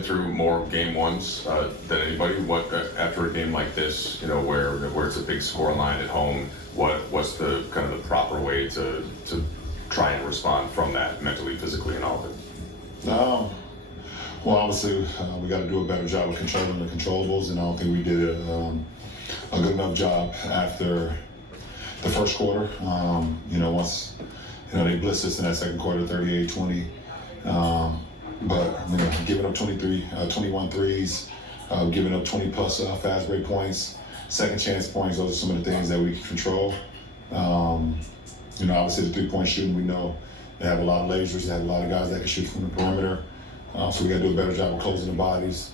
been through more game ones than anybody. What after a game like this, where it's a big score line at home, what's the kind of the proper way to try and respond from that mentally, physically, and all of it? Well, obviously, we got to do a better job of controlling the controllables, and I don't think we did a good enough job after the first quarter. Once they blitzed us in that second quarter, 38-20. But giving up 21 threes, giving up 20 plus fast break points, second chance points, those are some of the things that we can control. Obviously the 3-point shooting, we know they have a lot of lasers, they have a lot of guys that can shoot from the perimeter. So we got to do a better job of closing the bodies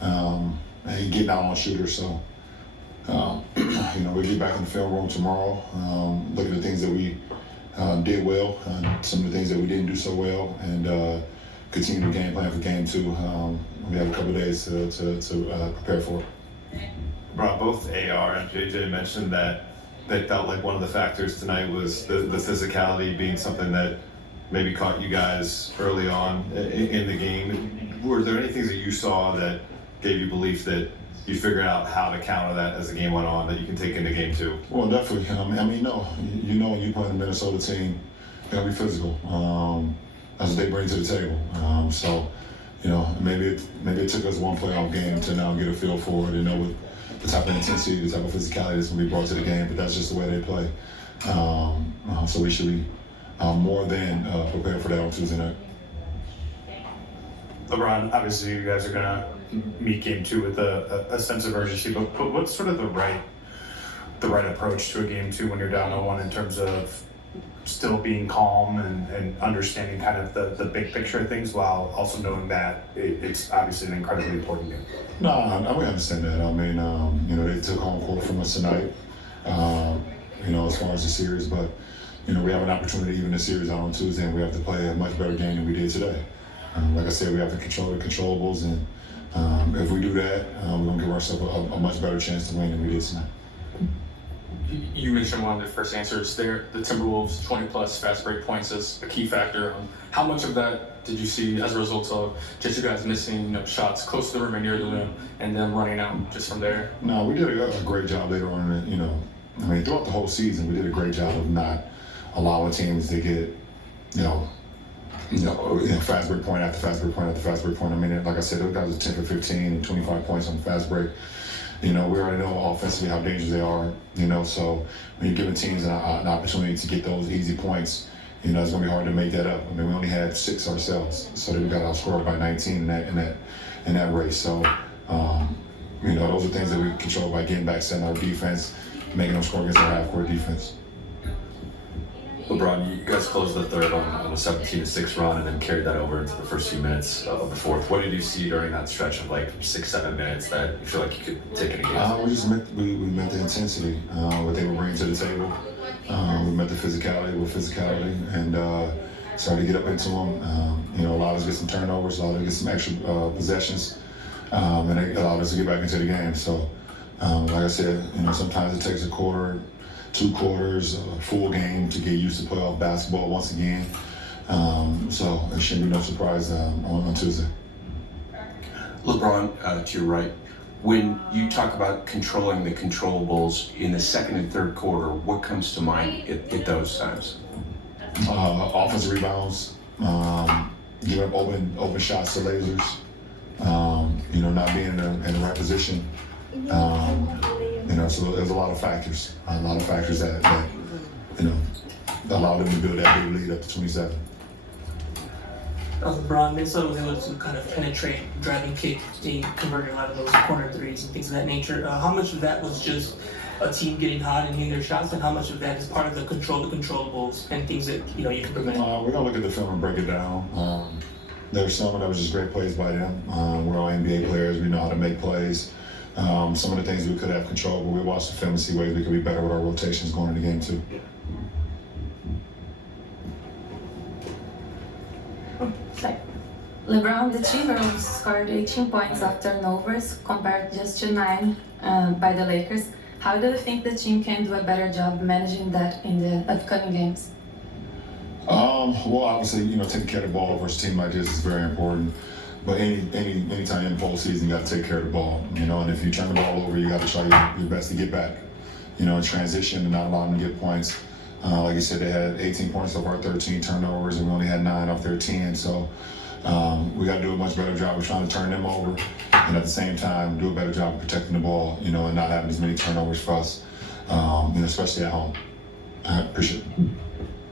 and getting out on shooters. So, we'll get back in the film room tomorrow, look at the things that we did well, some of the things that we didn't do so well, and continue the game plan for game 2. We have a couple of days to prepare for it. Rob, both AR and JJ mentioned that they felt like one of the factors tonight was the physicality being something that maybe caught you guys early on in the game. Were there any things that you saw that gave you belief that you figured out how to counter that as the game went on, that you can take into game 2? Well, definitely. When you play in a Minnesota team, you gotta be physical. That's what they bring to the table. So, maybe it took us one playoff game to now get a feel for it and know what the type of intensity, the type of physicality that's gonna be brought to the game. But that's just the way they play. So we should be more than prepared for that on Tuesday night. LeBron, obviously you guys are going to meet game 2 with a sense of urgency, but what's sort of the right approach to a game 2 when you're down 0-1 in terms of still being calm and understanding kind of the big picture of things while also knowing that it's obviously an incredibly important game? No, we understand that. They took home court from us tonight, as far as the series, but we have an opportunity even the series out on Tuesday, and we have to play a much better game than we did today. Like I said, we have to control the controllables, and if we do that, we're going to give ourselves a much better chance to win than we did tonight. You mentioned one of the first answers there, the Timberwolves 20-plus fast break points is a key factor. How much of that did you see as a result of just you guys missing shots close to the rim and near the rim, and then running out just from there? No, we did a great job later on. Throughout the whole season, we did a great job of not allowing teams to get, fast break point after fast break point after fast break point. Like I said, those guys are 10 for 15 and 25 points on the fast break. We already know offensively how dangerous they are, so when you're giving teams an opportunity to get those easy points, it's going to be hard to make that up. We only had 6 ourselves, so we got outscored by 19 in that race. So, those are things that we control by getting back, setting our defense, making them score against our half-court defense. LeBron, you guys closed the third on a 17-6 run and then carried that over into the first few minutes of the fourth. What did you see during that stretch of 6-7 minutes that you feel like you could take it again? We met the intensity, what they were bringing to the table. We met the physicality with physicality and started to get up into them. Allowed us to get some turnovers, allowed us to get some extra possessions, and it allowed us to get back into the game. So, like I said, sometimes it takes a quarter, 2 quarters, a full game to get used to playoff basketball once again. So it shouldn't be no surprise on Tuesday. LeBron, to your right, when you talk about controlling the controllables in the second and third quarter, what comes to mind at those times? Offensive rebounds, giving up open shots to lasers, not being in the right position. So there's a lot of factors that allowed them to build that big lead up to 27. LeBron, Minnesota was able to kind of penetrate, driving kick, they converted a lot of those corner threes and things of that nature. How much of that was just a team getting hot and hitting their shots, and how much of that is part of the controllables and things that you can prevent? We're gonna look at the film and break it down. There's some that was just great plays by them. We're all NBA players. We know how to make plays. Some of the things we could have control, but we watch the film and see ways we could be better with our rotations going into game 2. LeBron, the Timberwolves scored 18 points off turnovers compared just to 9 by the Lakers. How do you think the team can do a better job managing that in the upcoming games? Well, obviously, taking care of the ball versus a team like this is very important. But anytime in the postseason, you got to take care of the ball, you know. And if you turn the ball over, you got to try your best to get back, you know, and transition and not allow them to get points. Like you said, they had 18 points off our 13 turnovers, and we only had 9 off their 10. So we got to do a much better job of trying to turn them over, and at the same time, do a better job of protecting the ball, you know, and not having as many turnovers for us, you know, especially at home. I appreciate it.